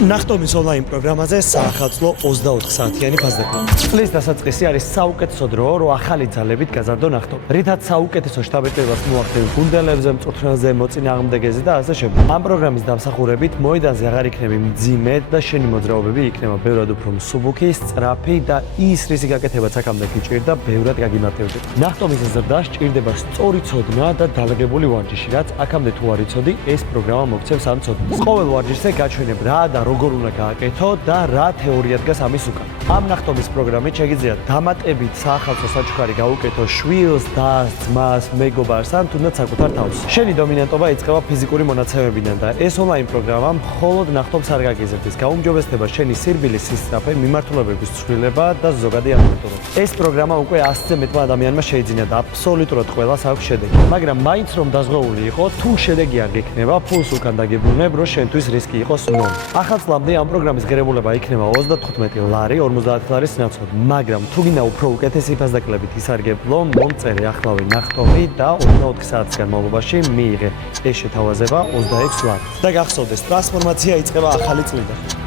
ნახტომის ონლაინ პროგრამაზე საახალწლო 24 საათიანი ფასდაკლება. წლის დასაწყისი არის საუკეთესო დრო, რომ ახალი ძალებით გაზარდო ნახტომი. რითაც საუკეთესო შთაბეჭდილებას მოახდენ გუნდელებზე, მწვრთნელზე, მოწინააღმდეგეზე და ასე შემდეგ. ამ პროგრამის დამსახურებით მოედანზე აღარ იქნება მძიმე და შენი მოძრაობები იქნება ბევრად უფრო მსუბუქი, სწრაფი და ის რისი გაკეთებაც აქამდე გიჭირდა, ბევრად გაგიმარტივდება. ნახტომის ზრდა სჭირდება სწორი ცოდნა და დალაგებული ვარჯიში, რაც აქამდე თუ არ იცოდი, ეს პროგრამა მოგცემს ამ ცოდნას. ყოველ ვარჯიშზე გაჩვენებ რა და როგორ უნდა გააკეთო და რა თეორია დგას ამის უკან. ამ ნახტომის პროგრამით შეგიძლია დამატებით საახალწლო საჩუქარი გაუკეთო შვილს, დას, ძმას, მეგობარს ან თუნდაც საკუთარ თავს. შენი დომინანტობა იწყება ფიზიკური მონაცემებიდან და ეს ონლაინ პროგრამა მხოლოდ ნახტომს არ გაგიზრდის. გაუმჯობესდება შენი სირბილის სისწრაფე, მიმართულებების ცვლილება და ზოგადი აქტივობა. ეს პროგრამა უკვე 100-ზე მეტმა ადამიანმა შეიძინა და აბსოლუტურად ყველას აქვს შედეგი. მაგრამ მაინც რომ დაზღვეული იყო, თუ შედეგი არ გექნება, ფულს უკან დაგებრუნებ, რომ შენთვის რისკი იყოს 0. ახალ წლამდე ამ პროგრამის ღირებულება იქნება 35 ლარი, 50 ლარის ნაცვლად. მაგრამ თუ გინდა უფრო უკეთესი ფასდაკლებით ისარგებლო, მომწერე ახლავე ნახტომი და 24 საათის განმავლობაში მიიღე ეს შეთავაზება 26 ლარს. და გახსოვდეს, ტრანსფორმაცია იწყება ახალი წლიდან.